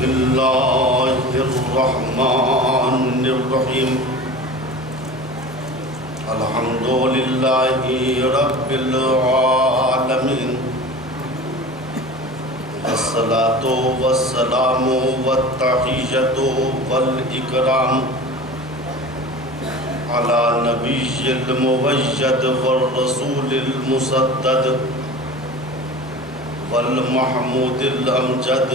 بسم اللہ الرحمن الرحیم الحمد للہ رب العالمین والصلاة والسلام والتحیۃ والاکرام علی نبی الممجد والرسول المسدد والمحمود الامجد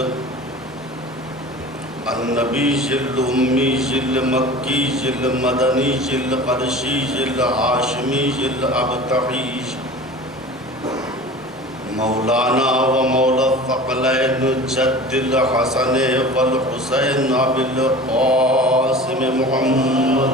النبی الأمی المکی المدنی القرشی الہاشمی الابتحی مولانا و مولا الثقلین جد الحسن والحسین بالقاسم محمد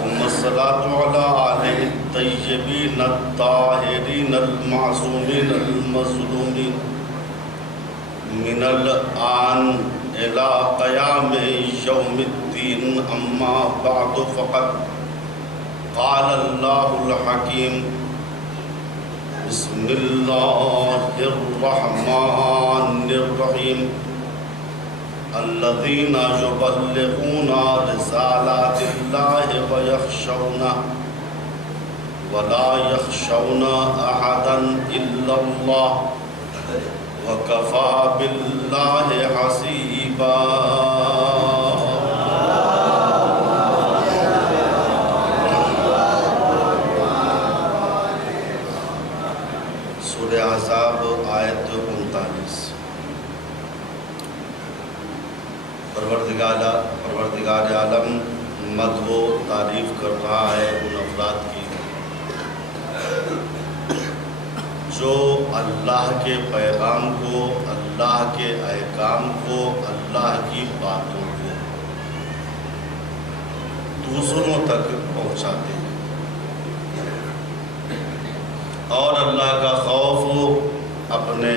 ثم الصلاة على آلہ الطیبین الطاہرین المعصومین المظلومین من الآن الى قیام یوم الدین اما بعد فقط قال اللہ الحکیم بسم اللہ الرحمن الرحیم الذین یبلغون رسالات اللہ ویخشونہ ولا يخشون أحدا إلا الله وكفى بالله حسيبا سورہ احزاب آیت 39 پروردگار عالم مدح و تعریف کر رہا ہے ان افراد کی جو اللہ کے پیغام کو، اللہ کے احکام کو، اللہ کی باتوں کو دوسروں تک پہنچاتے ہیں اور اللہ کا خوف اپنے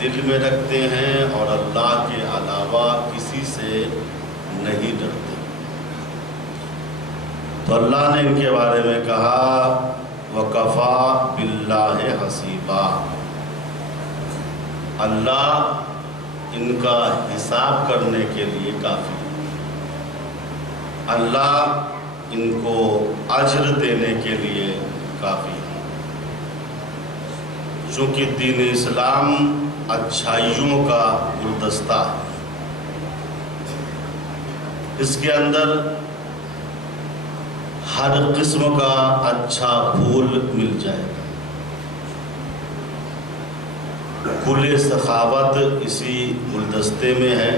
دل میں رکھتے ہیں اور اللہ کے علاوہ کسی سے نہیں ڈرتے۔ تو اللہ نے ان کے بارے میں کہا وَكَفَى بِاللَّهِ حَسِيبًا، اللہ ان کا حساب کرنے کے لیے کافی ہے، اللہ ان کو اجر دینے کے لیے کافی ہے، چونکہ دین اسلام اچھائیوں کا گلدستہ ہے، اس کے اندر ہر قسم کا اچھا پھول مل جائے گا۔ گل سخاوت اسی گلدستے میں ہے،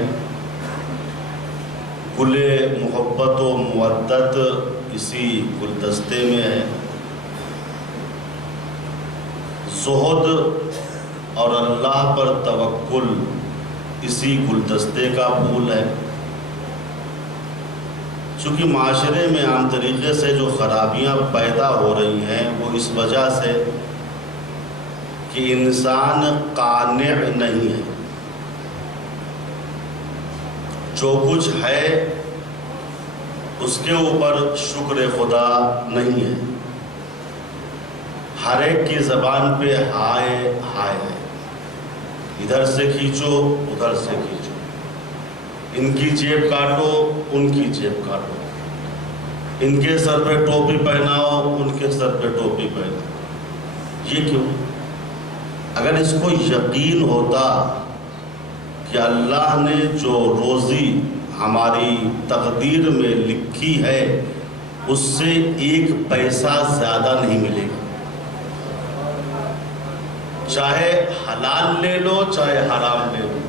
گل محبت و مودت اسی گلدستے میں ہے، زہد اور اللہ پر توکل اسی گلدستے کا پھول ہے۔ چونکہ معاشرے میں عام طریقے سے جو خرابیاں پیدا ہو رہی ہیں وہ اس وجہ سے کہ انسان قانع نہیں ہے، جو کچھ ہے اس کے اوپر شکر خدا نہیں ہے، ہر ایک کی زبان پہ ہائے ہائے ہے، ادھر سے کھینچو ادھر سے کھینچو، ان کی جیب کاٹو ان کی جیب کاٹو، ان کے سر پہ ٹوپی پہناؤ ان کے سر پہ ٹوپی پہناؤ۔ یہ کیوں؟ اگر اس کو یقین ہوتا کہ اللہ نے جو روزی ہماری تقدیر میں لکھی ہے اس سے ایک پیسہ زیادہ نہیں ملے گا، چاہے حلال لے لو چاہے حرام لے لو،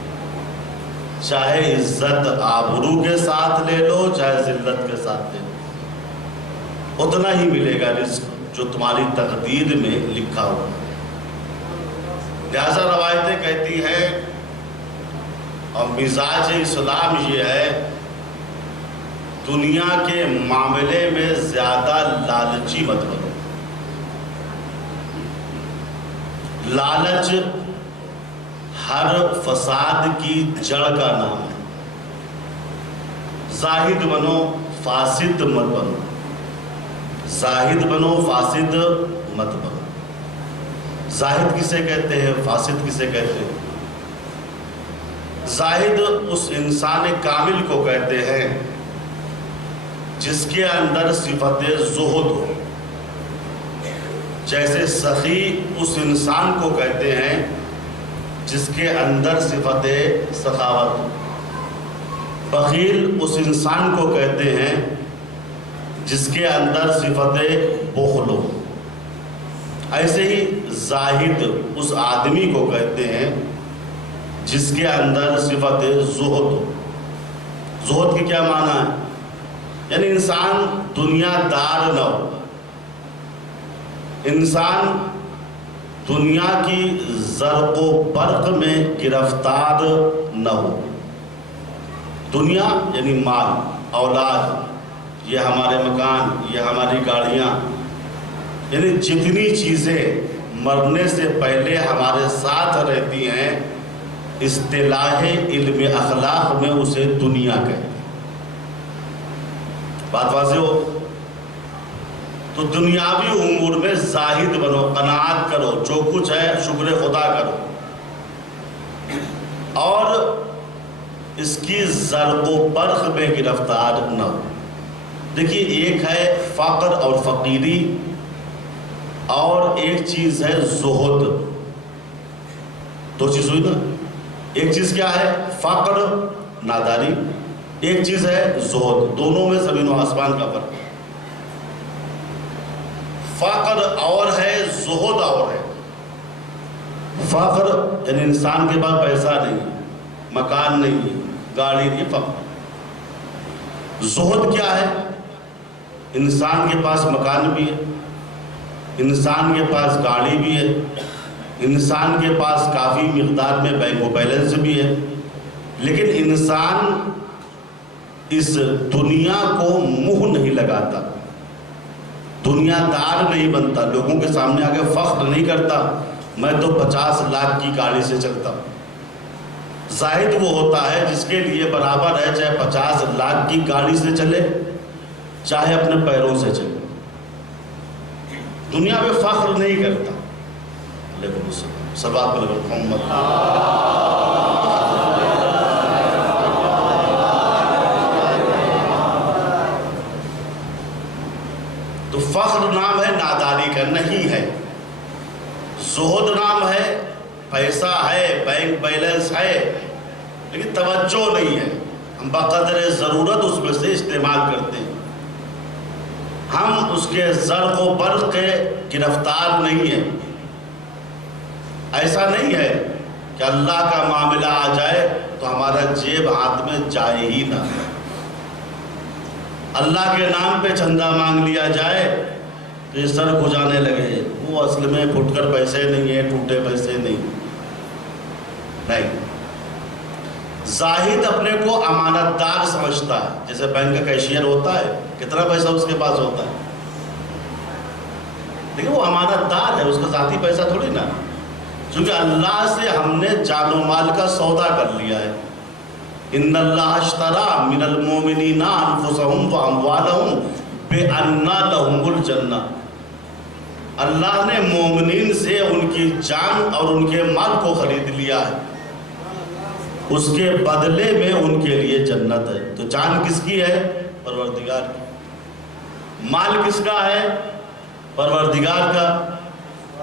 چاہے عزت آبرو کے ساتھ لے لو چاہے ذلت کے ساتھ لے لو، اتنا ہی ملے گا رزق جو تمہاری تقدیر میں لکھا ہوا ہے۔ لہذا روایتیں کہتی ہیں اور مزاج اسلام یہ ہے دنیا کے معاملے میں زیادہ لالچی مت بنو۔ لالچ ہر فساد کی جڑ کا نام ہے۔ زاہد بنو فاسد مت بنو، زاہد بنو فاسد مت بنو۔ زاہد کسے کہتے ہیں، فاسد کسے کہتے ہیں؟ زاہد اس انسان کامل کو کہتے ہیں جس کے اندر صفت زہد ہو. جیسے سخی اس انسان کو کہتے ہیں جس کے اندر صفت سخاوت ہو. بخیل اس انسان کو کہتے ہیں جس کے اندر صفت بخل ہو. ایسے ہی زاہد اس آدمی کو کہتے ہیں جس کے اندر صفت زہد ہو. زہد کی کیا معنی ہے؟ یعنی انسان دنیا دار نہ ہو، انسان دنیا کی زرق و برق میں گرفتار نہ ہو. دنیا یعنی مال، اولاد، یہ ہمارے مکان، یہ ہماری گاڑیاں، یعنی جتنی چیزیں مرنے سے پہلے ہمارے ساتھ رہتی ہیں، اصطلاح علم اخلاق میں اسے دنیا کہتے ہیں. بات واضح ہو؟ تو دنیاوی امور میں زاہد بنو، قناعت کرو، جو کچھ ہے شکر خدا کرو، اور اس کی زرق و برق میں گرفتار نہ ہو. دیکھیے، ایک ہے فقر اور فقیری، اور ایک چیز ہے زہد. دو چیز ہوئی نا. ایک چیز کیا ہے؟ فقر، ناداری. ایک چیز ہے زہد. دونوں میں زمین و آسمان کا فرق. فقر اور ہے، زہد اور ہے. فقر یعنی انسان کے پاس پیسہ نہیں ہے، مکان نہیں ہے، گاڑی نہیں. فقر. زہد کیا ہے؟ انسان کے پاس مکان بھی ہے، انسان کے پاس گاڑی بھی ہے، انسان کے پاس کافی مقدار میں بینک و بیلنس بھی ہے، لیکن انسان اس دنیا کو منہ نہیں لگاتا، دنیا دار نہیں بنتا، لوگوں کے سامنے آگے فخر نہیں کرتا میں تو 50 لاکھ کی گاڑی سے چلتا ہوں. زاہد وہ ہوتا ہے جس کے لیے برابر ہے چاہے 50 لاکھ کی گاڑی سے چلے، چاہے اپنے پیروں سے چلے. دنیا میں فخر نہیں کرتا. لیکن صلوات پر محمد. تو فخر نام ہے ناداری کا، نہیں ہے. زہد نام ہے، پیسہ ہے، بینک بیلنس ہے، لیکن توجہ نہیں ہے. ہم بقدر ضرورت اس میں سے استعمال کرتے ہیں، ہم اس کے زرق و برق کے گرفتار نہیں ہیں. ایسا نہیں ہے کہ اللہ کا معاملہ آ جائے تو ہمارا جیب ہاتھ میں جائے ہی نہ. اللہ کے نام پہ چندہ مانگ لیا جائے تو یہ سر کھجانے لگے، وہ اصل میں پھٹ کر پیسے نہیں ہیں، ٹوٹے پیسے نہیں. زاہد اپنے کو امانت دار سمجھتا ہے. جیسے بینک کا کیشیئر ہوتا ہے، کتنا پیسہ اس کے پاس ہوتا ہے، لیکن وہ امانت دار ہے، اس کا ذاتی پیسہ تھوڑی نا. چونکہ اللہ سے ہم نے جان و مال کا سودا کر لیا ہے. ان اللہ اشترى من المؤمنین انفسهم واموالهم بان لهم الجنہ. اللہ نے مومنین سے ان کی جان اور ان کے مال کو خرید لیا ہے، اس کے بدلے میں ان کے لیے جنت ہے. تو جان کس کی ہے؟ پروردگار کی. مال کس کا ہے؟ پروردگار کا.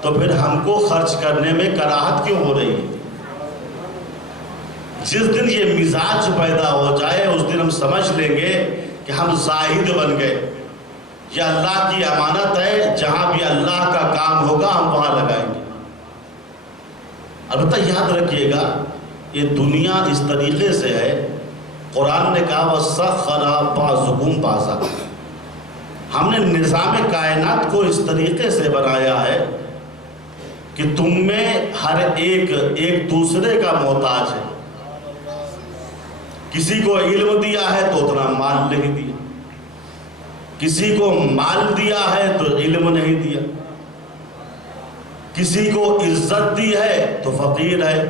تو پھر ہم کو خرچ کرنے میں کراہت کیوں ہو رہی ہے؟ جس دن یہ مزاج پیدا ہو جائے اس دن ہم سمجھ لیں گے کہ ہم زاہد بن گئے. یہ اللہ کی امانت ہے، جہاں بھی اللہ کا کام ہوگا ہم وہاں لگائیں گے. البتہ یاد رکھیے گا، یہ دنیا اس طریقے سے ہے. قرآن نے کہا وَسَخَّرَ بَعْضُكُمْ بَعْضًا. ہم نے نظام کائنات کو اس طریقے سے بنایا ہے کہ تم میں ہر ایک دوسرے کا محتاج ہے. کسی کو علم دیا ہے تو اتنا مال نہیں دیا، کسی کو مال دیا ہے تو علم نہیں دیا، کسی کو عزت دی ہے تو فقیر ہے.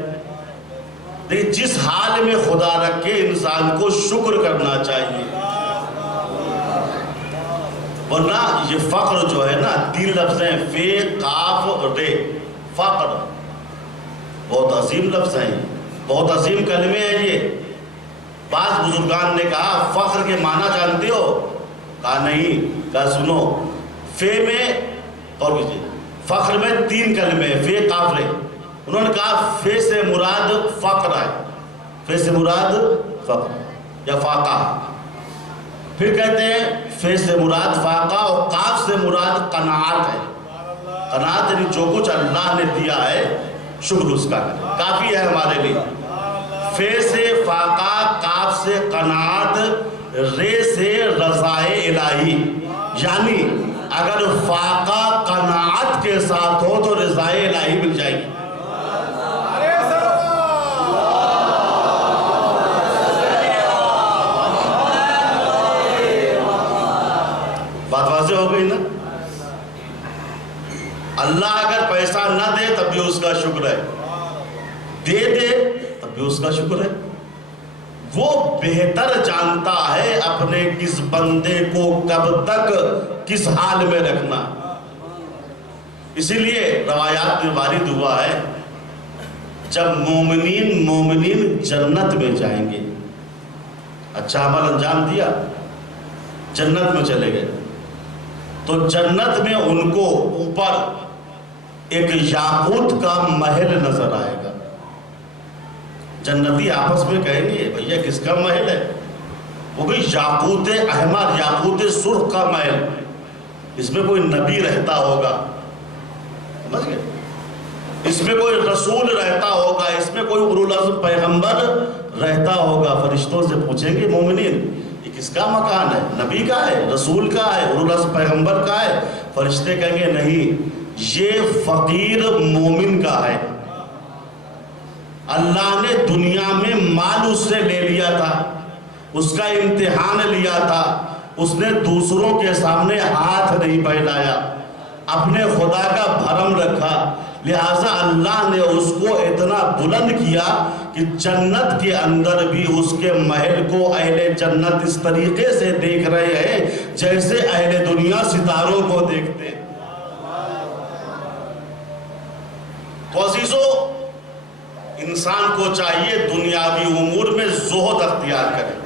لیکن جس حال میں خدا رکھے انسان کو شکر کرنا چاہیے، ورنہ یہ فقر جو ہے نا، 3 لفظ ہیں، فے قاف رے. فقر، بہت عظیم لفظ ہیں، بہت عظیم کلمے ہیں یہ۔ بعض بزرگان نے کہا فخر کے معنی جانتے ہو؟ کہا نہیں۔ کہا سنو، فے میں اور کیجیے، فخر میں 3 کلمے، فے قافلے۔ انہوں نے کہا فے سے مراد فقر ہے، فے سے مراد فقر یا فاقہ۔ پھر کہتے ہیں فے سے مراد فاقہ، اور قاف سے مراد قناعت ہے۔ قناعت یعنی جو کچھ اللہ نے دیا ہے شکر اس کا کریں، کافی ہے ہمارے لیے۔ فے سے فاقہ، قاف سے قناعت، رے سے رضائے الہی، یعنی اگر فاقہ قناعت کے ساتھ ہو تو رضائے الہی مل جائے گی۔ بات واضح ہو گئی نا؟ اللہ اگر پیسہ نہ دے تب بھی اس کا شکر ہے، دے دے تب بھی اس کا شکر ہے۔ وہ بہتر جانتا ہے اپنے کس بندے کو کب تک کس حال میں رکھنا۔ اسی لیے روایات میں وارد ہوا ہے جب مومنین جنت میں جائیں گے، اچھا عمل انجام دیا، جنت میں چلے گئے، تو جنت میں ان کو اوپر ایک یاقوت کا محل نظر آئے گا۔ جنتی آپس میں کہیں گے بھیا کس کا محل ہے؟ وہ بھی یاقوت احمر، یاقوت سرخ کا محل، اس میں کوئی نبی رہتا ہوگا، سمجھ گئے؟ اس میں کوئی رسول رہتا ہوگا، اس میں کوئی اولوالعزم پیغمبر رہتا ہوگا۔ فرشتوں سے پوچھیں گے مومنین یہ کس کا مکان ہے؟ نبی کا ہے، رسول کا ہے، اولوالعزم پیغمبر کا ہے؟ فرشتے کہیں گے نہیں، یہ فقیر مومن کا ہے، اللہ نے دنیا میں مال اس سے لے لیا تھا، اس کا امتحان لیا تھا، اس نے دوسروں کے سامنے ہاتھ نہیں پھیلایا، اپنے خدا کا بھرم رکھا، لہٰذا اللہ نے اس کو اتنا بلند کیا کہ جنت کے اندر بھی اس کے محل کو اہل جنت اس طریقے سے دیکھ رہے ہیں جیسے اہل دنیا ستاروں کو دیکھتے ہیں۔ تو عزیزو، انسان کو چاہیے دنیاوی امور میں زہد اختیار کرے،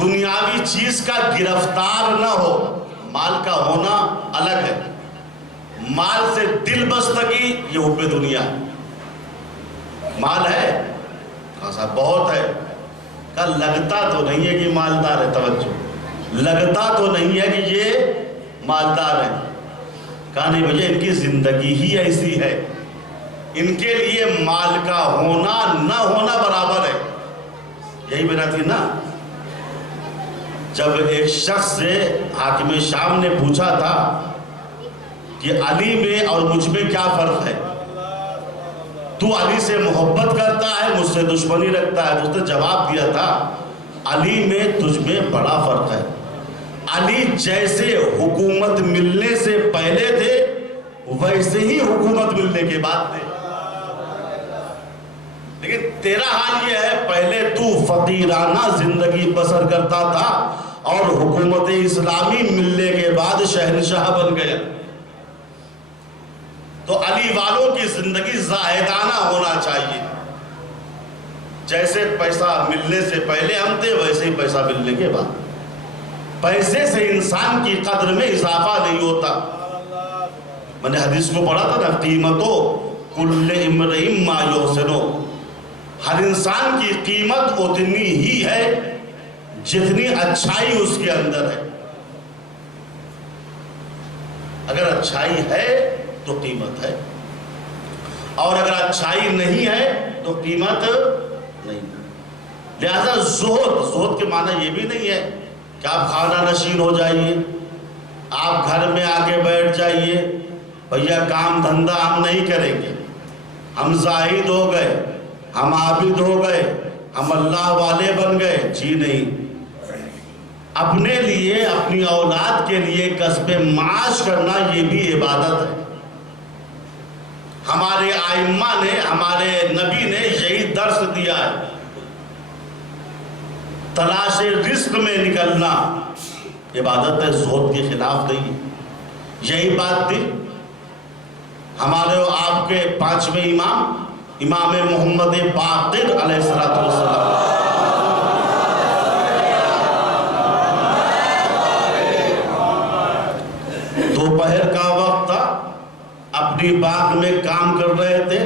دنیاوی چیز کا گرفتار نہ ہو۔ مال کا ہونا الگ ہے، مال سے دل بستگی یہ حب دنیا ہے۔ مال ہے کہا صاحب بہت ہے، کہا لگتا تو نہیں ہے کہ مالدار ہے، توجہ، لگتا تو نہیں ہے کہ یہ مالدار ہے۔ کہا نہیں بھیا ان کی زندگی ہی ایسی ہے، ان کے لیے مال کا ہونا نہ ہونا برابر ہے۔ یہی بنا تھی نا جب ایک شخص سے حاکم شام نے پوچھا تھا کہ علی میں اور مجھ میں کیا فرق ہے؟ تو علی سے محبت کرتا ہے، مجھ سے دشمنی رکھتا ہے۔ تو اس نے جواب دیا تھا علی میں تجھ میں بڑا فرق ہے، علی جیسے حکومت ملنے سے پہلے تھے ویسے ہی حکومت ملنے کے بعد تھے، لیکن تیرا حال یہ ہے پہلے تو فقیرانہ زندگی بسر کرتا تھا اور حکومت اسلامی ملنے کے بعد شہنشاہ بن گیا۔ تو علی والوں کی زندگی زاہدانہ ہونا چاہیے، جیسے پیسہ ملنے سے پہلے ہم تھے ویسے ہی پیسہ ملنے کے بعد۔ پیسے سے انسان کی قدر میں اضافہ نہیں ہوتا۔ میں نے حدیث کو پڑھا تھا نا، قیمتو کل امرئ ما یحسنو، ہر انسان کی قیمت اتنی ہی ہے جتنی اچھائی اس کے اندر ہے۔ اگر اچھائی ہے تو قیمت ہے، اور اگر اچھائی نہیں ہے تو قیمت نہیں۔ لہذا زہد کے معنی یہ بھی نہیں ہے کہ آپ خانہ نشین ہو جائیے، آپ گھر میں آگے بیٹھ جائیے، بھیا کام دھندہ ہم نہیں کریں گے، ہم زاہد ہو گئے، ہم عابد ہو گئے، ہم اللہ والے بن گئے۔ جی نہیں، اپنے لیے اپنی اولاد کے لیے کسب معاش کرنا یہ بھی عبادت ہے۔ ہمارے ائمہ نے، ہمارے نبی نے یہی درس دیا ہے، تلاش رزق میں نکلنا عبادت ہے، زہد کے خلاف نہیں۔ یہی بات تھی ہمارے اور آپ کے پانچویں امام امام محمد باقر علیہ السلام. دوپہر کا وقت تھا، اپنی باغ میں کام کر رہے تھے،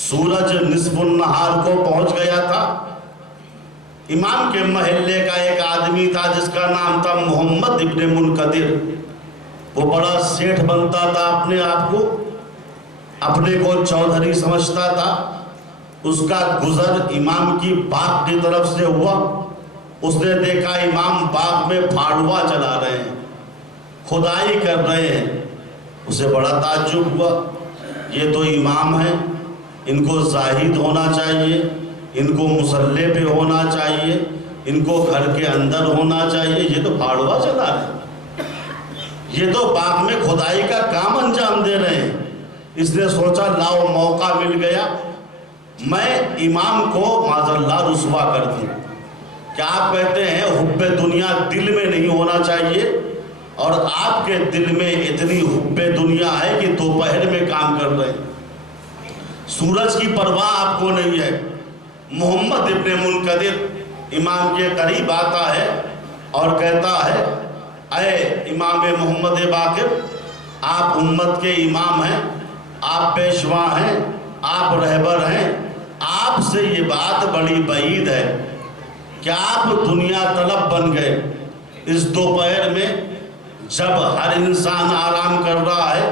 سورج نصف النہار کو پہنچ گیا تھا. امام کے محلے کا ایک آدمی تھا جس کا نام تھا محمد ابن منقدر. وہ بڑا سیٹھ بنتا تھا، اپنے کو چودھری سمجھتا تھا. اس کا گزر امام کی باغ کی طرف سے ہوا. اس نے دیکھا امام باغ میں پھاڑوا چلا رہے ہیں، کھدائی کر رہے ہیں. اسے بڑا تعجب ہوا، یہ تو امام ہیں، ان کو زاہد ہونا چاہیے، ان کو مصلے پہ ہونا چاہیے، ان کو گھر کے اندر ہونا چاہیے، یہ تو پھاڑوا چلا رہے ہیں، یہ تو باغ میں کھدائی کا کام انجام دے رہے ہیں. اس نے سوچا لاؤ موقع مل گیا، میں امام کو معاذ اللہ رسوا کر دوں. کیا آپ کہتے ہیں حب دنیا دل میں نہیں ہونا چاہیے، اور آپ کے دل میں اتنی حب دنیا ہے کہ دوپہر میں کام کر رہے ہیں، سورج کی پرواہ آپ کو نہیں ہے. محمد ابن منقدر امام کے قریب آتا ہے اور کہتا ہے اے امام محمد باقر، آپ امت کے امام ہیں، آپ پیشوا ہیں، آپ رہبر ہیں، آپ سے یہ بات بڑی بعید ہے کہ آپ دنیا طلب بن گئے. اس دوپہر میں جب ہر انسان آرام کر رہا ہے،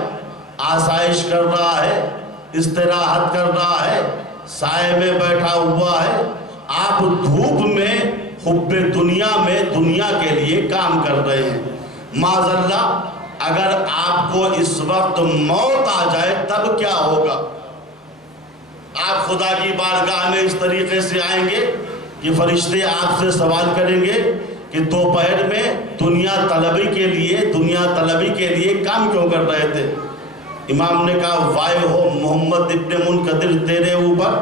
آسائش کر رہا ہے، استراحت کر رہا ہے، سائے میں بیٹھا ہوا ہے، آپ دھوپ میں حب دنیا میں دنیا کے لیے کام کر رہے ہیں. معاذ اللہ اگر آپ کو اس وقت موت آ جائے تب کیا ہوگا؟ آپ خدا کی بارگاہ میں اس طریقے سے آئیں گے کہ فرشتے آپ سے سوال کریں گے کہ دوپہر میں دنیا طلبی کے لیے کام کیوں کر رہے تھے؟ امام نے کہا وائے ہو محمد ابن منقدر تیرے اوپر،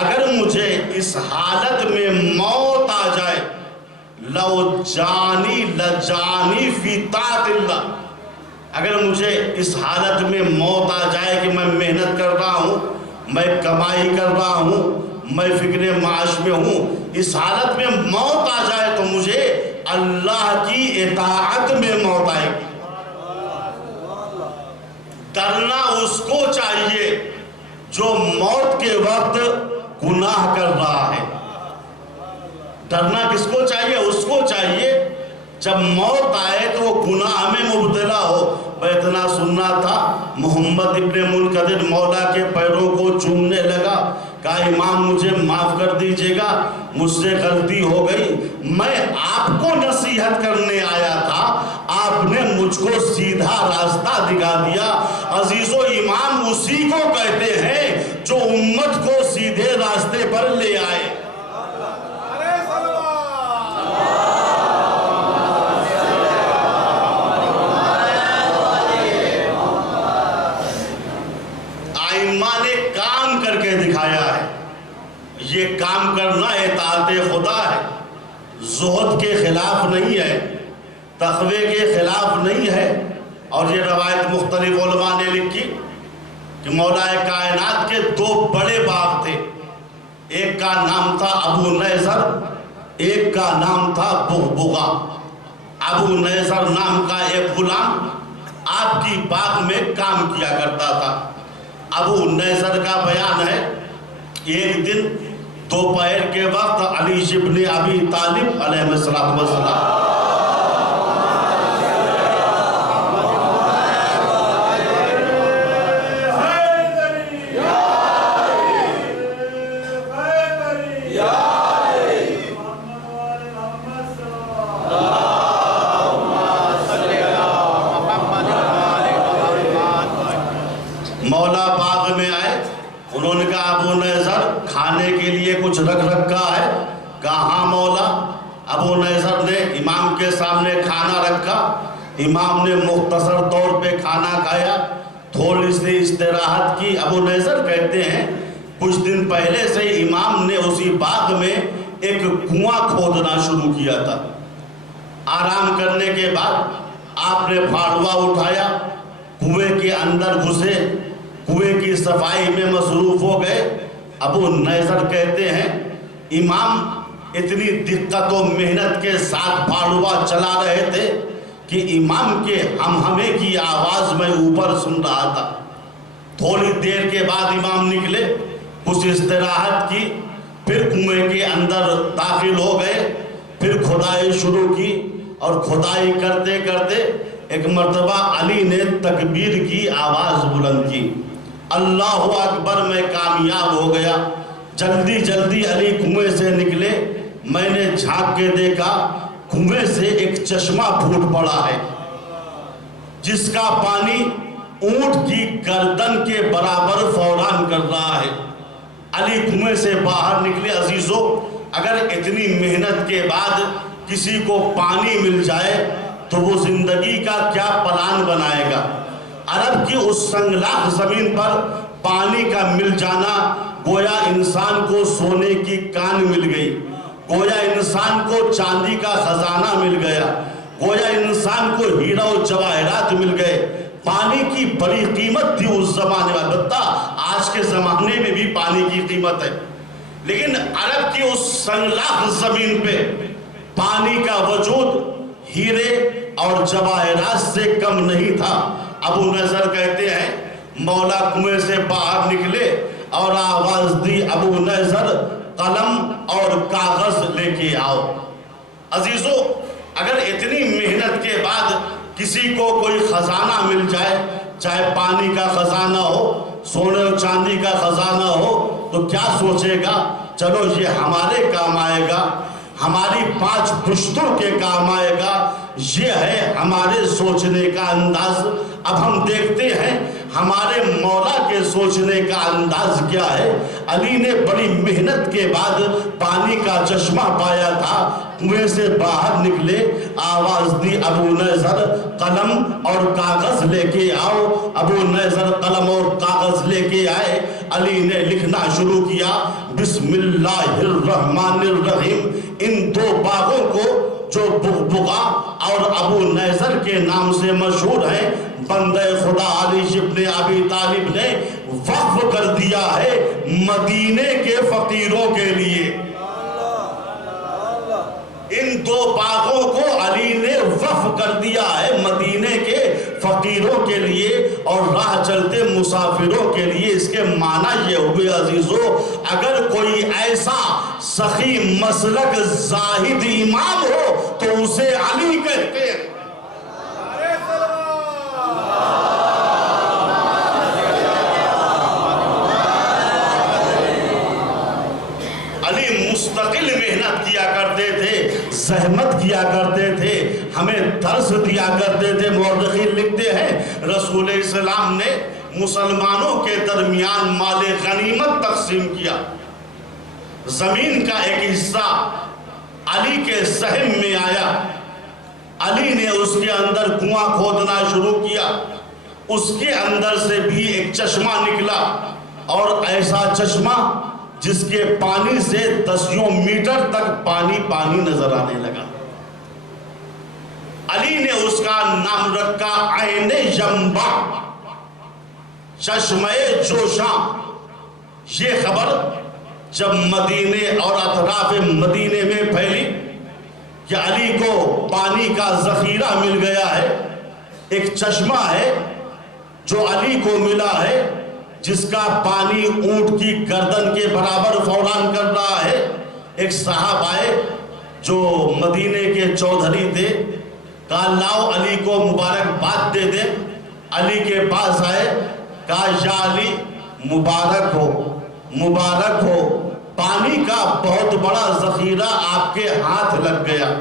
اگر مجھے اس حالت میں موت آ جائے لو جانی لجانی فی طاعت اللہ، اگر مجھے اس حالت میں موت آ جائے کہ میں محنت کر رہا ہوں، میں کمائی کر رہا ہوں، میں فکر معاش میں ہوں، اس حالت میں موت آ جائے تو مجھے اللہ کی اطاعت میں موت آئے گی. ڈرنا اس کو چاہیے جو موت کے وقت گناہ کر رہا ہے. ڈرنا کس کو چاہیے؟ اس کو چاہیے جب موت آئے تو وہ گناہ میں مبتلا ہو. میں اتنا سننا تھا، محمد ابن منقدر مولا کے پیروں کو چومنے لگا، کہا امام مجھے معاف کر دیجئے گا، مجھ سے غلطی ہو گئی، میں آپ کو نصیحت کرنے آیا تھا، آپ نے مجھ کو سیدھا راستہ دکھا دیا. عزیزو امام اسی کو کہتے ہیں جو امت کو سیدھے راستے پر لے آئے. دکھایا ہے، یہ کام کرنا اطاعت خدا ہے، زہد کے خلاف نہیں ہے، تقوی کے خلاف نہیں ہے. اور یہ روایت مختلف علماء نے لکھی کہ مولا کائنات کے دو بڑے باغ تھے، ایک کا نام تھا ابو نیزر، ایک کا نام تھا بغبغا. ابو نیزر نام کا ایک غلام آپ کی باغ میں کام کیا کرتا تھا. ابو نیزر کا بیان ہے ایک دن دوپہر کے وقت علی ابن ابی طالب علیہ السلام مولا باغ میں آئے. انہوں نے کہا ابو نیزر کھانے کے لیے کچھ رکھ رکھا ہے؟ کہا ہاں مولا. ابو نیزر نے امام کے سامنے کھانا رکھا، امام نے مختصر طور پہ کھانا کھایا، تھوڑی سی استراحت کی. ابو نیزر کہتے ہیں کچھ دن پہلے سے امام نے اسی باغ میں ایک کنواں کھودنا شروع کیا تھا. آرام کرنے کے بعد آپ نے پھاڑوا اٹھایا، کنویں کے اندر گھسے، کنویں کی صفائی میں مصروف ہو گئے۔ ابو نیزر کہتے ہیں امام اتنی دقت و محنت کے ساتھ پھاڑوا چلا رہے تھے کہ امام کے ہمہمے کی آواز میں اوپر سن رہا تھا۔ تھوڑی دیر کے بعد امام نکلے، کچھ استراحت کی، پھر کنویں کے اندر داخل ہو گئے، پھر کھدائی شروع کی، اور کھدائی کرتے کرتے ایک مرتبہ علی نے تکبیر کی آواز بلند کی، اللہ اکبر، میں کامیاب ہو گیا۔ جلدی جلدی علی کنویں سے نکلے، میں نے جھانک کے دیکھا کنویں سے ایک چشمہ پھوٹ پڑا ہے جس کا پانی اونٹ کی گردن کے برابر فوران کر رہا ہے۔ علی کنویں سے باہر نکلے۔ عزیزو، اگر اتنی محنت کے بعد کسی کو پانی مل جائے تو وہ زندگی کا کیا پلان بنائے گا؟ عرب کی اس سنگلاخ زمین پر پانی کا مل جانا گویا انسان کو سونے کی کان مل گئی، گویا انسان کو چاندی کا خزانہ مل گیا، گویا انسان کو ہیرا و جواہرات مل گئے۔ پانی کی بڑی قیمت تھی اس زمانے میں، البتہ آج کے زمانے میں بھی پانی کی قیمت ہے، لیکن عرب کی اس سنگلاخ زمین پہ پانی کا وجود ہیرے اور جواہرات سے کم نہیں تھا۔ ابو نیزر کہتے ہیں مولا کنویں سے باہر نکلے اور آواز دی، ابو نیزر قلم اور کاغذ لے کے آؤ۔ عزیزو، اگر اتنی محنت کے بعد کسی کو کوئی خزانہ مل جائے، چاہے پانی کا خزانہ ہو، سونے و چاندی کا خزانہ ہو، تو کیا سوچے گا؟ چلو یہ ہمارے کام آئے گا، ہماری 5 پشتوں کے کام آئے گا۔ یہ ہے ہمارے سوچنے کا انداز۔ اب ہم دیکھتے ہیں ہمارے مولا کے سوچنے کا انداز کیا ہے۔ علی نے بڑی محنت کے بعد پانی کا چشمہ پایا تھا، کنویں سے باہر نکلے، آواز دی، ابو نیزر قلم اور کاغذ لے کے آؤ۔ ابو نیزر قلم اور کاغذ لے کے آئے، علی نے لکھنا شروع کیا، بسم اللہ الرحمن الرحیم۔ ان 2 باغوں کو جو بغبغا اور ابو نیزر کے نام سے مشہور ہیں، بندہ خدا علی ابن ابی طالب نے وقف کر دیا ہے مدینے کے فقیروں کے لیے۔ ان 2 باغوں کو علی نے وقف کر دیا ہے مدینے کے فقیروں کے لیے اور راہ چلتے مسافروں کے لیے۔ اس کے معنی یہ ہوئے عزیزو، اگر کوئی ایسا سخی مسلک زاہد امام ہو تو اسے علی کہتے ہیں۔ علی مستقل محنت کیا کرتے تھے، زحمت کیا کرتے تھے، ہمیں درس دیا کرتے تھے۔ مورخین لکھتے ہیں رسول اسلام نے مسلمانوں کے درمیان مال غنیمت تقسیم کیا، زمین کا ایک حصہ علی کے سہم میں آیا، علی نے اس کے اندر کنواں کھودنا شروع کیا، اس کے اندر سے بھی ایک چشمہ نکلا، اور ایسا چشمہ جس کے پانی سے 10 میٹر تک پانی نظر آنے لگا۔ علی نے اس کا نام رکھا عین ینبع، چشمہ جوشاں۔ یہ خبر جب مدینے اور اطراف مدینے میں پھیلی کہ علی کو پانی کا ذخیرہ مل گیا ہے، ایک چشمہ ہے جو علی کو ملا ہے، جس کا پانی اونٹ کی گردن کے برابر فوران کر رہا ہے۔ ایک صاحب آئے جو مدینے کے چودھری تھے، کہا لاؤ علی کو مبارکباد دے دیں۔ علی کے پاس آئے، کہا یا علی مبارک ہو، مبارک ہو، پانی کا بہت بڑا ذخیرہ آپ کے ہاتھ لگ گیا۔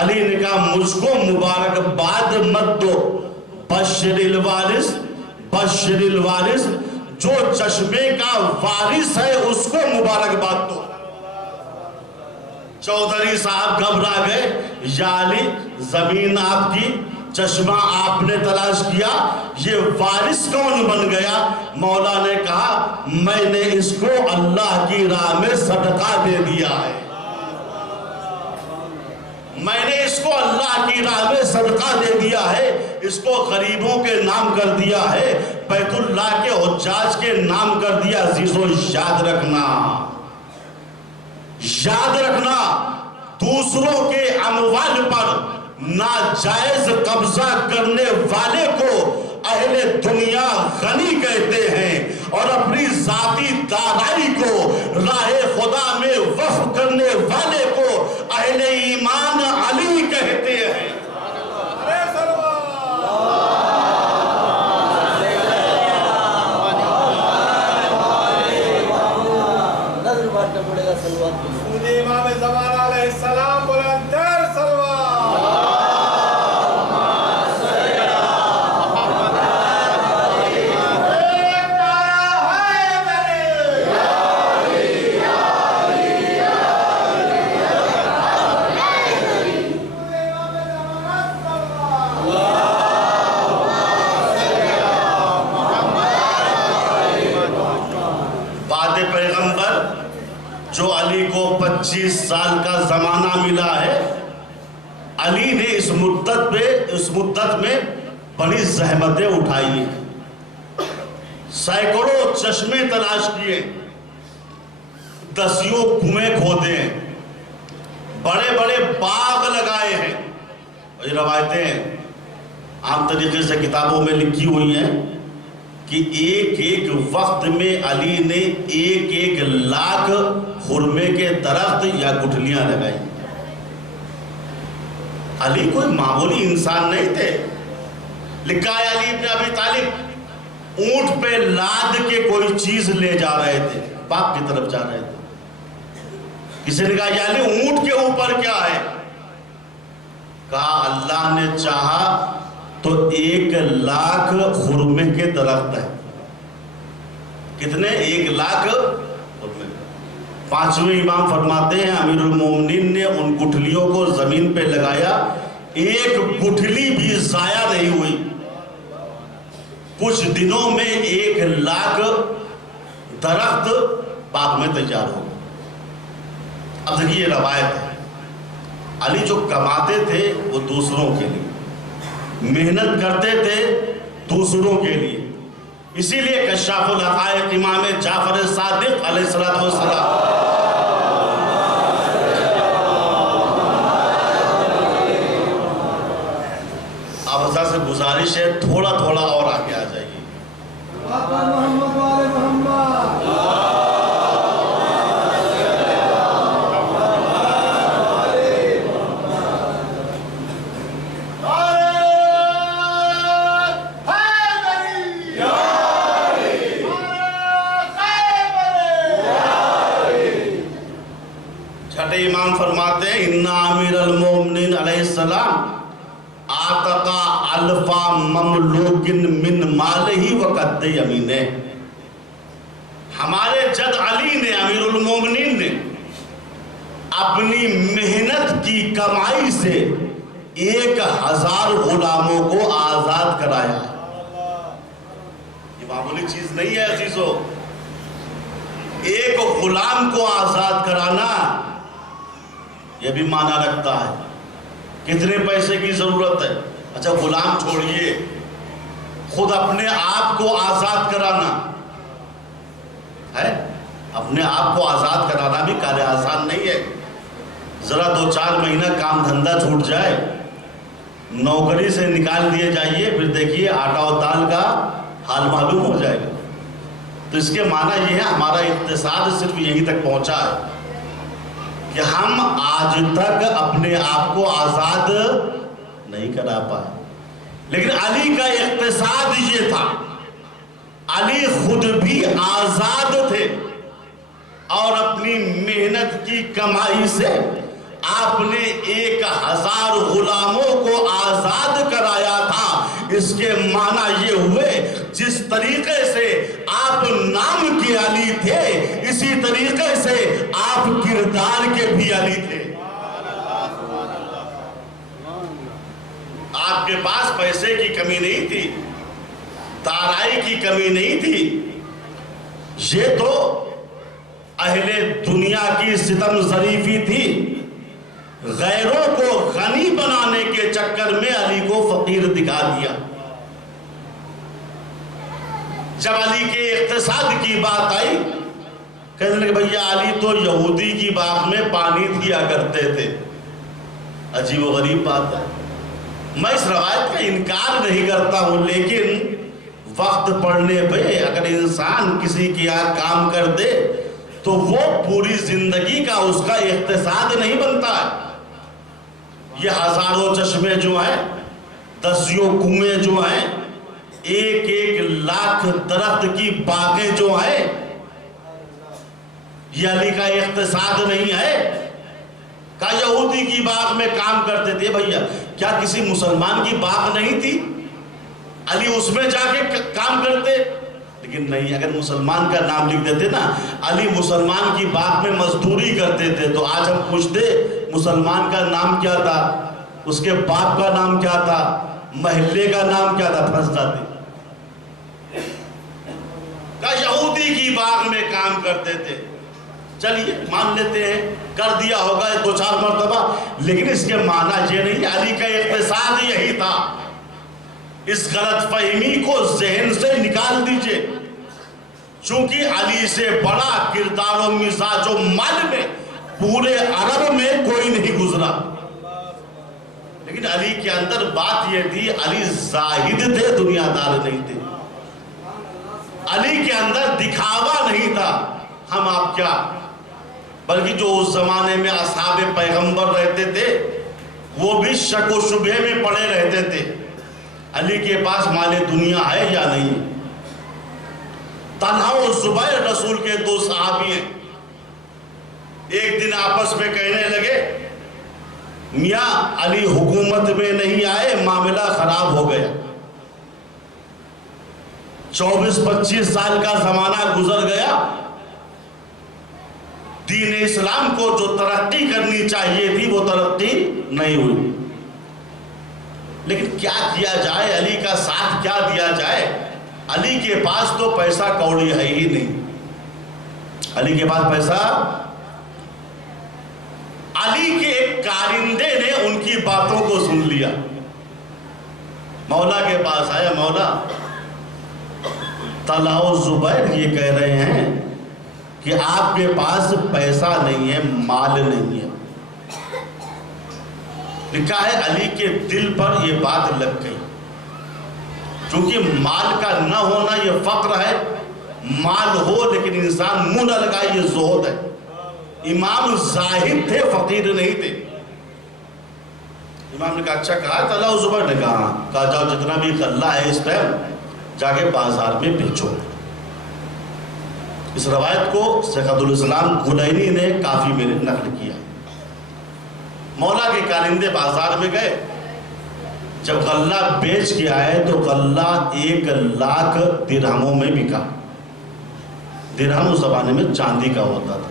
علی نے کہا مجھ کو مبارکباد مت دو، بشر الوارث، بشر الوارث، جو چشمے کا وارث ہے اس کو مبارکباد دو۔ چودھری صاحب گھبرا گئے، یا علی زمین آپ کی، چشمہ آپ نے تلاش کیا، یہ وارث کون بن گیا؟ مولا نے کہا میں نے اس کو اللہ کی راہ میں صدقہ دے دیا ہے، میں نے اس کو کو اللہ کی راہ میں صدقہ دے دیا ہے، اس کو غریبوں کے نام کر دیا ہے، بیت اللہ کے حجاج کے نام کر دیا۔ عزیزو یاد رکھنا، یاد رکھنا، دوسروں کے اموال پر ناجائز قبضہ کرنے والے کو اہل دنیا غنی کہتے ہیں، اور اپنی ذاتی دانائی کو راہ خدا میں وقف کرنے والے کو اہل ایمان علی کہتے ہیں۔ امام زمان علیہ السلام بلندر سلوات۔ جو علی کو 25 سال کا زمانہ ملا ہے، علی نے اس مدت میں بڑی زحمتیں اٹھائی ہیں، سینکڑوں چشمے تلاش کیے، دسیوں کنویں کھودے ہیں، بڑے بڑے باغ لگائے ہیں۔ یہ روایتیں عام طریقے سے کتابوں میں لکھی ہوئی ہیں کہ ایک ایک وقت میں علی نے 1 لاکھ خرمے کے درخت یا گٹھلیاں لگائی۔ علی کوئی معمولی انسان نہیں تھے۔ لکھا ہے علی ابن ابی طالب اونٹ پہ لاد کے کوئی چیز لے جا رہے تھے، باغ کی طرف جا رہے تھے۔ کسی نے کہا یا علی اونٹ کے اوپر کیا ہے؟ کہا اللہ نے چاہا تو 1 لاکھ خرمے کے درخت ہے۔ کتنے؟ 1 لاکھ خرمے۔ 5ویں امام فرماتے ہیں امیر المومنین نے ان گٹھلیوں کو زمین پہ لگایا، ایک گٹھلی بھی ضائع نہیں ہوئی۔ کچھ دنوں میں 1 لاکھ درخت باغ میں تیار ہو گئے۔ اب دیکھیے یہ روایت ہے، علی جو کماتے تھے وہ دوسروں کے لیے، محنت کرتے تھے دوسروں کے لیے۔ اسی لیے کشاف الحقائق امام جعفر صادق علیہ السلام آپ حضرت سے گزارش ہے تھوڑا تھوڑا اور آگے آ جائیے۔ امام فرماتے ہیں ان امیر المومنین علیہ السلام آتقا الفا مملوکن من مالہی وقد یمینے، ہمارے جد علی نے امیر المومنین نے اپنی محنت کی کمائی سے 1000 غلاموں کو آزاد کرایا۔ یہ معمولی چیز نہیں ہے عزیزو، ایک غلام کو آزاد کرانا یہ بھی معنی رکھتا ہے۔ کتنے پیسے کی ضرورت ہے؟ اچھا غلام چھوڑیے، خود اپنے آپ کو آزاد کرانا ہے، اپنے آپ کو آزاد کرانا بھی کار آسان نہیں ہے۔ ذرا 2-4 مہینہ کام دھندہ چھوٹ جائے، نوکری سے نکال دیے جائیے، پھر دیکھیے آٹا و دال کا حال معلوم ہو جائے گا۔ تو اس کے معنی یہ ہے ہمارا اقتصاد صرف یہیں تک پہنچا ہے کہ ہم آج تک اپنے آپ کو آزاد نہیں کرا پائے۔ لیکن علی کا اقتصاد یہ تھا، علی خود بھی آزاد تھے اور اپنی محنت کی کمائی سے آپ نے 1000 غلاموں کو آزاد کرایا تھا۔ اس کے معنی یہ ہوئے جس طریقے سے آپ نام کے علی تھے، اسی طریقے سے آپ کردار کے بھی علی تھے۔ آپ کے پاس پیسے کی کمی نہیں تھی، دانائی کی کمی نہیں تھی، یہ تو اہل دنیا کی ستم ظریفی تھی غیروں کو غنی بنانے کے چکر میں علی کو فقیر دکھا دیا۔ جب علی کے اقتصاد کی بات آئی، کہنے لگے بھیا علی تو یہودی کی باغ میں پانی دیا کرتے تھے۔ عجیب و غریب بات ہے، میں اس روایت کا انکار نہیں کرتا ہوں، لیکن وقت پڑنے پہ اگر انسان کسی کی یہاں کام کر دے تو وہ پوری زندگی کا اس کا اقتصاد نہیں بنتا ہے۔ یہ ہزاروں چشمے جو ہیں، دسیوں کنویں جو ہیں، ایک ایک لاکھ درخت کی باغیں جو ہیں، یہ علی کا اقتصاد نہیں ہے۔ کہا یہودی کی باغ میں کام کرتے تھے، بھیا کیا کسی مسلمان کی باغ نہیں تھی؟ علی اس میں جا کے کام کرتے؟ لیکن نہیں، اگر مسلمان کا نام لکھ دیتے نا، علی مسلمان کی باغ میں مزدوری کرتے تھے، تو آج ہم پوچھتے مسلمان کا نام کیا تھا، اس کے باپ کا نام کیا تھا، محلے کا نام کیا تھا، پھنس جاتے۔ کہا یہودی کی باغ میں کام کرتے تھے، چلیے مان لیتے ہیں کر دیا ہوگا 2-4 مرتبہ، لیکن اس کے معنی یہ نہیں علی کا اقتصاد یہی تھا۔ اس غلط فہمی کو ذہن سے نکال دیجئے، چونکہ علی سے بڑا کردار و مزاج و مال میں پورے عرب میں کوئی نہیں گزرا۔ لیکن علی کے اندر بات یہ تھی، علی زاہد تھے، دنیا دار نہیں تھے۔ علی کے اندر دکھاوا نہیں تھا ہم آپ کیا، بلکہ جو اس زمانے میں اصحاب پیغمبر رہتے تھے وہ بھی شک و شبہ میں پڑے رہتے تھے، علی کے پاس مال دنیا ہے یا نہیں۔ طلحہ و زبیر رسول کے 2 صحابی ہیں، ایک دن آپس میں کہنے لگے میاں علی حکومت میں نہیں آئے، معاملہ خراب ہو گیا۔ 24-25 سال کا زمانہ گزر گیا، دین اسلام کو جو ترقی کرنی چاہیے تھی وہ ترقی نہیں ہوئی۔ لیکن کیا کیا جائے، علی کا ساتھ کیا دیا جائے؟ علی کے پاس تو پیسہ کوڑی ہے ہی نہیں، علی کے پاس پیسہ۔ علی کے ایک کارندے نے ان کی باتوں کو سن لیا، مولا کے پاس آیا، مولا طلحہ و زبیر یہ کہہ رہے ہیں کہ آپ کے پاس پیسہ نہیں ہے، مال نہیں ہے۔ لکھا ہے علی کے دل پر یہ بات لگ گئی، چونکہ مال کا نہ ہونا یہ فقر ہے، مال ہو لیکن انسان منہ نہ لگائے یہ زہد ہے۔ امام زاہد تھے، فقیر نہیں تھے۔ امام نے کہا اچھا کہا، طلحہ و زبیر نے کہا جاؤ جتنا بھی غلہ ہے اس ٹائم جا کے بازار میں بیچو۔ اس روایت کو شیخ عبدالاسلام گلینی نے کافی میں نقل کیا۔ مولا کے کارندے بازار میں گئے، جب غلہ بیچ کے آئے تو غلہ 1 لاکھ درہموں میں بکا۔ درہم اس زمانے میں چاندی کا ہوتا تھا۔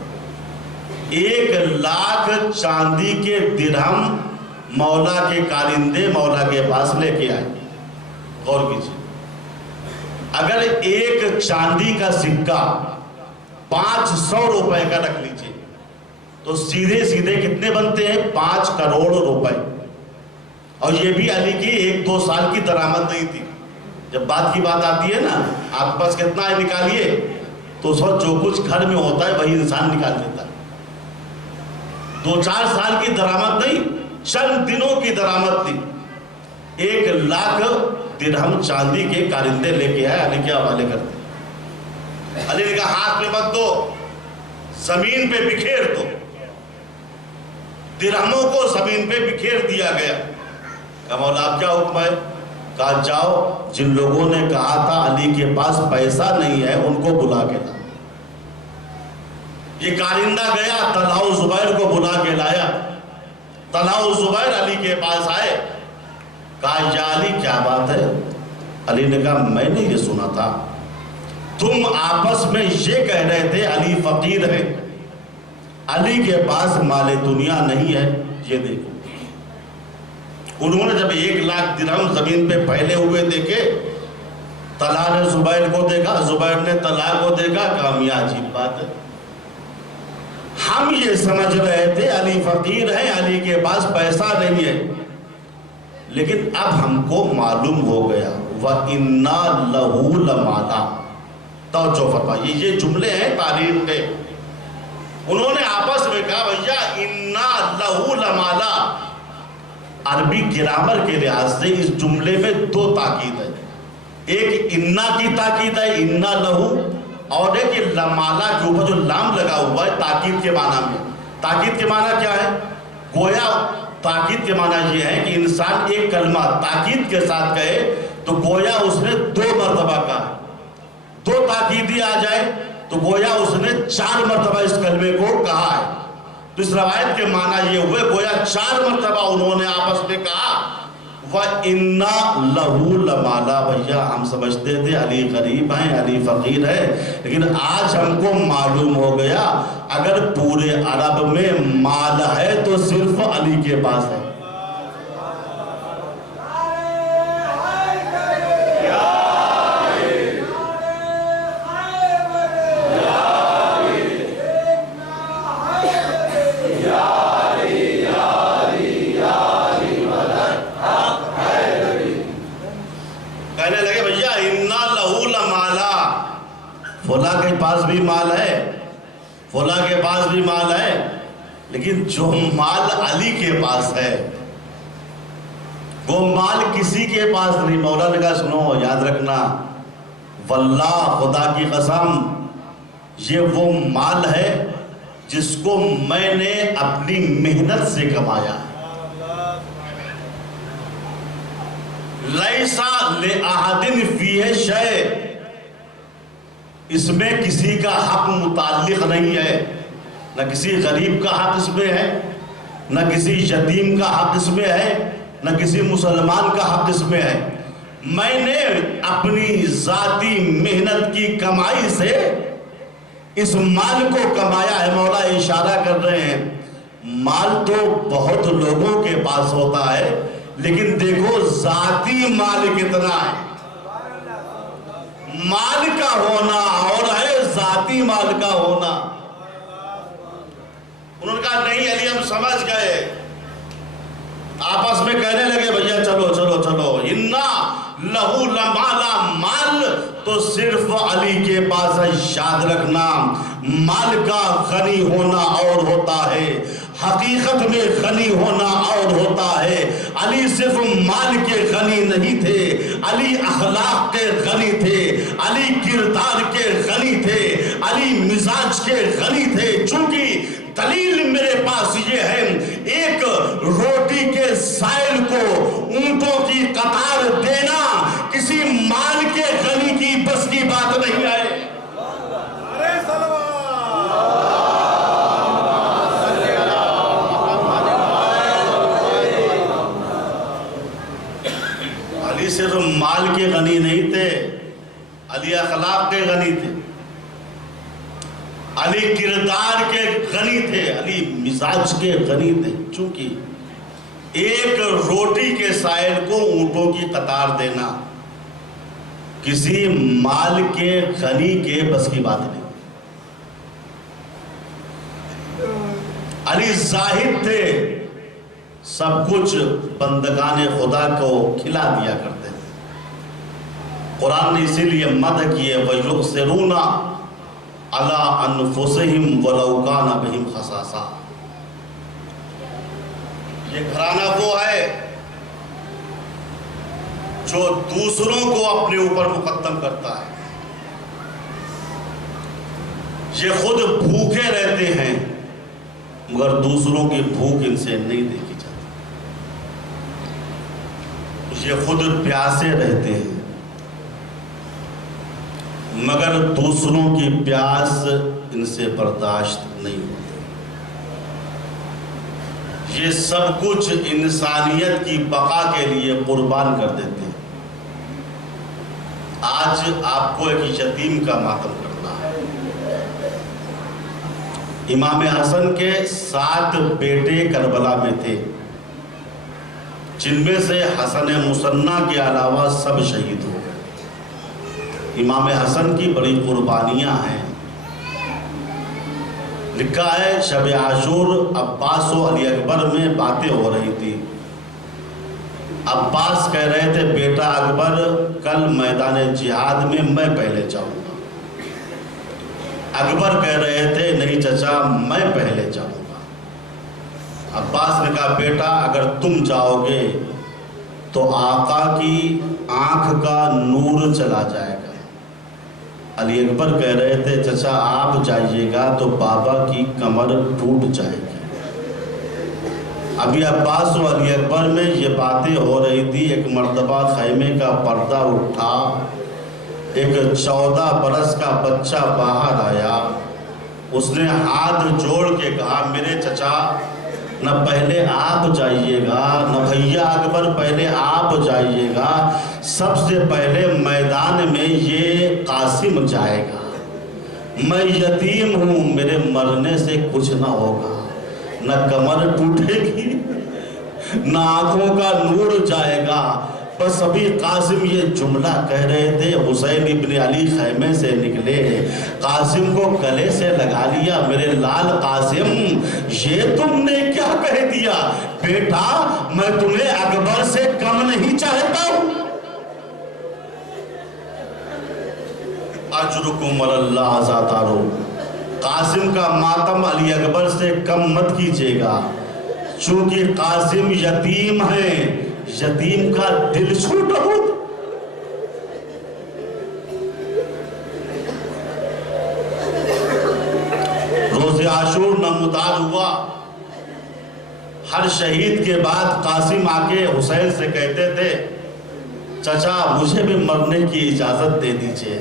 1 لاکھ چاندی کے درہم مولا کے کارندے مولا کے پاس لے کے آئے۔ غور کیجیے، اگر ایک چاندی کا سکہ 500 روپے کا رکھ لیجیے تو سیدھے سیدھے کتنے بنتے ہیں؟ 5 کروڑ روپے۔ اور یہ بھی علی کی 1-2 سال کی درآمد نہیں تھی۔ جب بات کی بات آتی ہے نا، آپ کے پاس کتنا ہے نکالیے، تو اس وقت جو کچھ گھر میں ہوتا ہے وہی انسان نکال لیتا ہے۔ 2-4 سال کی درآمد نہیں، چند دنوں کی درآمد تھی۔ 1 لاکھ درہم چاندی کے کارندے لے کے آئے، علی کے حوالے کرتے۔ علی نے کہا ہاتھ میں مت دو، زمین پہ بکھیر دو۔ درہموں کو زمین پہ بکھیر دیا گیا۔ کہا مولا آپ کیا حکم ہے؟ کہا جاؤ جن لوگوں نے کہا تھا علی کے پاس پیسہ نہیں ہے ان کو بلا کے لا۔ یہ کارندہ گیا، طلحہ و زبیر کو بلا کے لایا۔ طلحہ و زبیر علی کے پاس آئے، کہا یا علی کیا بات ہے؟ علی نے کہا میں نے یہ سنا تھا تم آپس میں یہ کہہ رہے تھے علی فقیر ہے، علی کے پاس مال دنیا نہیں ہے، یہ دیکھو۔ انہوں نے جب 1 لاکھ درہم زمین پہ پھیلے ہوئے دیکھے، طلحہ نے زبیر کو دیکھا، زبیر نے طلحہ کو دیکھا، کہا میاں عجیب بات ہے، ہم یہ سمجھ رہے تھے علی فقیر ہیں، علی کے پاس پیسہ نہیں ہے، لیکن اب ہم کو معلوم ہو گیا وَإِنَّا لَهُ لَمَالًا۔ توجہ فرمائیے، یہ جملے ہیں تعلیم کے، انہوں نے آپس میں کہا بھیا اِنَّا لَهُ لَمَالًا۔ عربی گرامر کے لحاظ سے اس جملے میں دو تاکید ہے، ایک اِنَّا کی تاکید ہے اِنَّا لَهُ، اور ایک لَمَالًا کے اوپر جو لام لگا ہوا ہے تاکید کے معنی میں۔ تاکید کے معنی کیا ہے؟ گویا تاکید کے معنی یہ ہے کہ انسان ایک کلمہ تاکید کے ساتھ کہے تو گویا اس نے 2 مرتبہ کہا، 2 تاکیدی آ جائے تو گویا اس نے 4 مرتبہ اس کلمے کو کہا ہے۔ تو اس روایت کے معنی یہ ہوئے گویا 4 مرتبہ انہوں نے آپس میں کہا وَإِنَّا لَهُ لَمَالًا۔ بھیا ہم سمجھتے تھے علی غریب ہیں، علی فقیر ہے، لیکن آج ہم کو معلوم ہو گیا اگر پورے عرب میں مال ہے تو صرف علی کے پاس ہے۔ کہنے لگے بھیا اِنَّا لَهُ لَمَالًا، فلاں کے پاس بھی مال ہے، فلاں کے پاس بھی مال ہے، لیکن جو مال علی کے پاس ہے وہ مال کسی کے پاس نہیں۔ مولا نے کہا سنو یاد رکھنا، واللہ خدا کی قسم یہ وہ مال ہے جس کو میں نے اپنی محنت سے کمایا ہے۔ لیسا لأحد فیہ شیء، اس میں کسی کا حق متعلق نہیں ہے، نہ کسی غریب کا حق اس میں ہے، نہ کسی یتیم کا حق اس میں ہے، نہ کسی مسلمان کا حق اس میں ہے۔ میں نے اپنی ذاتی محنت کی کمائی سے اس مال کو کمایا ہے۔ مولا اشارہ کر رہے ہیں مال تو بہت لوگوں کے پاس ہوتا ہے، لیکن دیکھو ذاتی مال کتنا ہے۔ مال کا ہونا اور ہے ذاتی مال کا ہونا۔ انہوں نے کہا نہیں علی ہم سمجھ گئے، آپس میں کہنے لگے بھیا چلو چلو چلو اِنَّا لَهُ لَمَالًا، مال تو صرف علی کے پاس ہے۔ یاد رکھنا مال کا غنی ہونا اور ہوتا ہے، حقیقت میں غنی ہونا اور ہوتا ہے۔ علی صرف مال کے غنی نہیں تھے، علی اخلاق کے غنی تھے، علی کردار کے غنی تھے، علی مزاج کے غنی تھے۔ چونکہ دلیل میرے پاس یہ ہے، ایک روٹی کے سائل کو اونٹوں کی قطار دینا کسی مال کے غنی کی بس کی بات نہیں ہے۔ علی صرف مال کے غنی نہیں تھے، علی اخلاق کے غنی تھے، علی کردار کے غنی تھے، علی مزاج کے غنی تھے۔ چونکہ ایک روٹی کے سائل کو اونٹوں کی قطار دینا کسی مال کے غنی کے بس کی بات نہیں۔ علی زاہد تھے، سب کچھ بندگان خدا کو کھلا دیا کرتے تھے۔ قرآن نے اسی لیے مدح کی ہے وَيُؤْثِرُونَ عَلَىٰ أَنفُسِهِمْ وَلَوْ كَانَ بِهِمْ خَصَاصَةٌ۔ یہ گھرانہ وہ ہے جو دوسروں کو اپنے اوپر مقدم کرتا ہے، یہ خود بھوکے رہتے ہیں مگر دوسروں کی بھوک ان سے نہیں دیکھی جاتی، یہ خود پیاسے رہتے ہیں مگر دوسروں کی پیاس ان سے برداشت نہیں ہوتی۔ یہ سب کچھ انسانیت کی بقا کے لیے قربان کر دیتے ہیں۔ آج آپ کو ایک یتیم کا ماتم کرنا ہے۔ امام حسن کے 7 بیٹے کربلا میں تھے، جن میں سے حسن مصنع کے علاوہ سب شہید ہو گئے۔ امام حسن کی بڑی قربانیاں ہیں، لکھا ہے شب عاشور عباس و علی اکبر میں باتیں ہو رہی تھی. عباس کہہ رہے تھے بیٹا اکبر کل میدان جہاد میں میں پہلے جاؤں گا. اکبر کہہ رہے تھے نہیں چچا میں پہلے جاؤں گا. عباس نے کہا بیٹا اگر تم جاؤ گے تو آقا کی آنکھ کا نور چلا جائے گا. علی اکبر کہہ رہے تھے چچا آپ جائیے گا تو بابا کی کمر ٹوٹ جائے گی. ابھی عباس و علی اکبر میں یہ باتیں ہو رہی تھی. ایک مرتبہ خیمے کا پردہ اٹھا, ایک 14 برس کا بچہ باہر آیا. اس نے ہاتھ جوڑ کے کہا میرے چچا نہ پہلے آپ جائیے گا, نہ بھیا اکبر پہلے آپ جائیے گا, سب سے پہلے میدان میں یہ قاسم جائے گا. میں یتیم ہوں, میرے مرنے سے کچھ نہ ہوگا, نہ کمر ٹوٹے گی نہ آنکھوں کا نور جائے گا. بس ابھی قاسم یہ جملہ کہہ رہے تھے, حسین ابن علی خیمے سے نکلے, قاسم کو گلے سے لگا لیا. میرے لال قاسم یہ تم نے کیا کہہ دیا؟ بیٹا میں تمہیں اکبر سے کم نہیں چاہتا ہوں. اجرکم اللہ ذاتارو, قاسم کا ماتم علی اکبر سے کم مت کیجیے گا, چونکہ قاسم یتیم ہیں, یتیم کا دل چھوٹا ہو. روز عاشور نمودار ہوا. ہر شہید کے بعد قاسم آ کے حسین سے کہتے تھے چچا مجھے بھی مرنے کی اجازت دے دیجئے.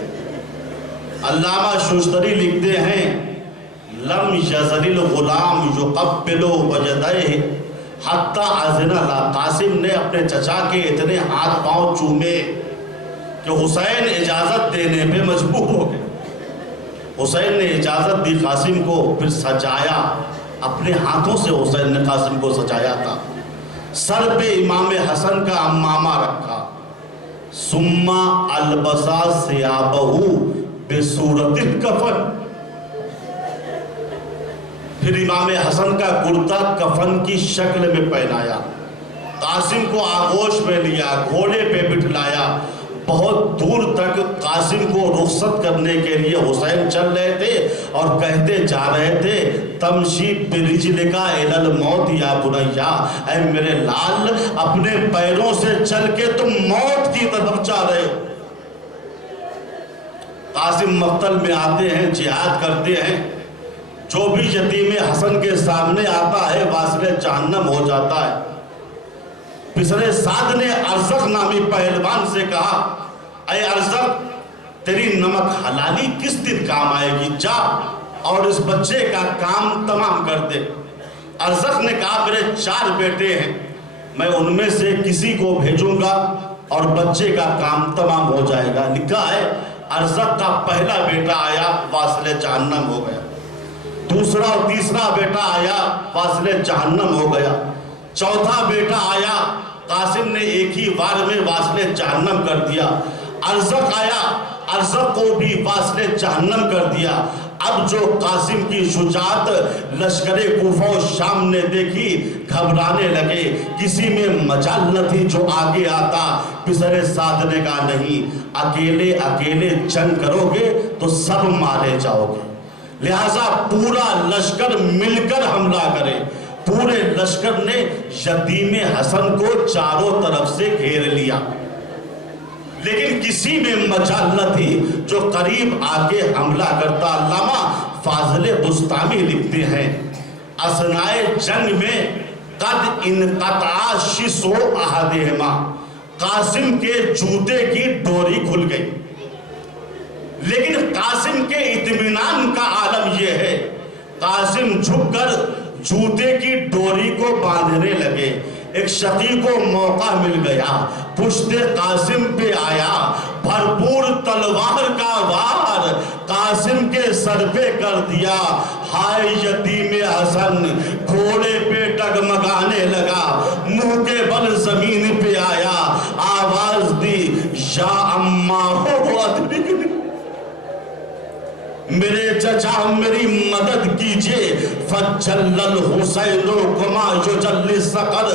علامہ شوشتری لکھتے ہیں لم یزل الغلام یقبل وجدیہ حتی اذن لا. قاسم نے اپنے چچا کے اتنے ہاتھ پاؤں چومے کہ حسین اجازت دینے پہ مجبور ہو گئے. حسین نے اجازت دی قاسم کو, پھر سجایا اپنے ہاتھوں سے. حسین نے قاسم کو سجایا تھا. سر پہ امام حسن کا امامہ رکھا. ثم البسا ثیابہ بصورت الکفن, پھر امام حسن کا کرتا کفن کی شکل میں پہنایا. قاسم کو آغوش میں لیا, گھوڑے پہ بٹھلایا. بہت دور تک قاسم کو رخصت کرنے کے لیے حسین چل رہے تھے اور کہتے جا رہے تھے تمشی برجلک الی الموت یا بنیا, اے میرے لال اپنے پیروں سے چل کے تم موت کی طرف جا رہے ہو. قاسم مقتل میں آتے ہیں, جہاد کرتے ہیں. جو بھی یتیم حسن کے سامنے آتا ہے واصل جہنم ہو جاتا ہے. پسرے سعد نے ارزق نامی پہلوان سے کہا اے ارزق تیری نمک حلالی کس دن کام آئے گی, جا اور اس بچے کا کام تمام کر دے. ارزق نے کہا میرے 4 بیٹے ہیں, میں ان میں سے کسی کو بھیجوں گا اور بچے کا کام تمام ہو جائے گا. لکھا ہے ارزق کا پہلا بیٹا آیا, واصل جہنم ہو گیا. دوسرا اور تیسرا بیٹا آیا, واصل جہنم ہو گیا. چوتھا بیٹا آیا, قاسم نے ایک ہی وار میں واصل جہنم کر دیا. ارزق آیا, ارزق کو بھی واصل جہنم کر دیا. اب جو قاسم کی شجاعت لشکر کوفہ و شام نے دیکھی گھبرانے لگے. کسی میں مجال نہ تھی جو آگے آتا. پسر سعد نے کہا نہیں, اکیلے اکیلے جنگ کرو گے تو سب مارے جاؤ گے, لہٰذا پورا لشکر مل کر حملہ کرے. پورے لشکر نے یتیم حسن کو چاروں طرف سے گھیر لیا, لیکن کسی میں مجال نہ تھی جو قریب آگے حملہ کرتا. علامہ فاضل بستامی لکھتے ہیں اثنائے جنگ میں قد انقطع شسو احدہما, قاسم کے جوتے کی ڈوری کھل گئی. لیکن قاسم کے اطمینان کا عالم یہ ہے, قاسم جھک کر جوتے کی ڈوری کو باندھنے لگے. ایک شقی کو موقع مل گیا, پشت قاسم پہ آیا, بھرپور تلوار کا وار قاسم کے سر پہ کر دیا. ہائے یتیم حسن گھوڑے پہ ڈگمگانے لگا, منہ کے بل زمین پہ آیا, آواز دی یا اماں ہو ادرکنی. میرے چچا میری مدد کیجئے فجل الحسین کما یجلی سقر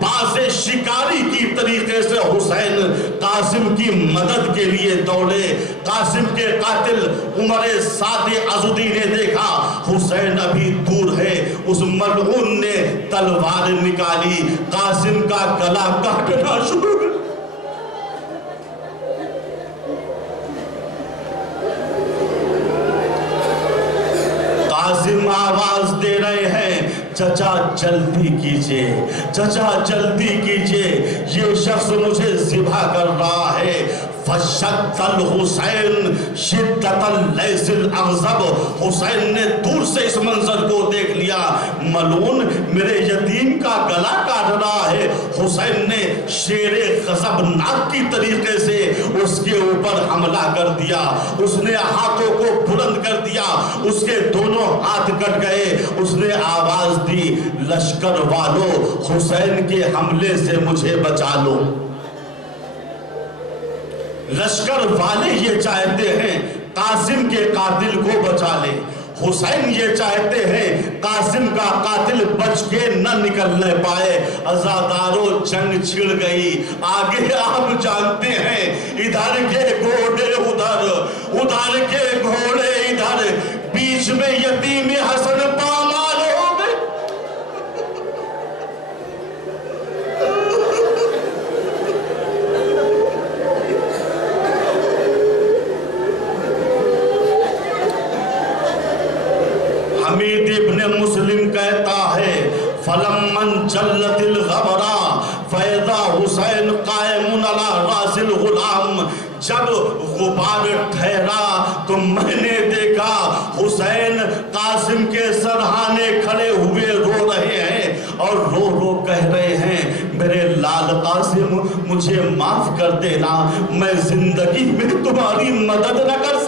باز شکاری کی طریقے سے حسین قاسم کی مدد کے لیے دوڑے قاسم کے قاتل عمر سعد عضدی نے دیکھا حسین ابھی دور ہے اس ملعون نے تلوار نکالی قاسم کا گلا کاٹنا شروع کر قاسم آواز دے رہے ہیں چچا جلدی کیجئے چچا جلدی کیجئے یہ شخص مجھے ذبح کر رہا ہے فشد الحسین شدت اللیس الاغضب حسین نے دور سے اس منظر کو دیکھ لیا ملعون میرے یتیم کا گلا کاٹ رہا ہے حسین نے شیر غضبناک کی طریقے سے اس کے اوپر حملہ کر دیا اس نے ہاتھوں کو بلند کر دیا اس کے دونوں ہاتھ کٹ گئے اس نے آواز دی لشکر والو حسین کے حملے سے مجھے بچا لو لشکر والے یہ چاہتے ہیں قاسم کے قاتل کو بچا لے حسین یہ چاہتے ہیں قاسم کا قاتل بچ کے نہ نکلنے پائے عزاداروں جنگ چھڑ گئی آگے آپ جانتے ہیں ادھر کے گھوڑے ادھر کے گھوڑے ادھر بیچ میں یتیم حسن پامال ہو گئے حمید ابن مسلم کہتا ہے فَلَمَّنْ جَلَّتِ الْغَبْرَا فَإِذَا حُسَيْن قَائِمٌ عَلَى رَاسِ الْغُلَامِ جب غبار ٹھہرا تو میں نے دیکھا حسین قاسم کے سرہانے کھڑے ہوئے رو رہے ہیں اور رو رو کہہ رہے ہیں میرے لال قاسم مجھے معاف کر دینا میں زندگی میں تمہاری مدد نہ کر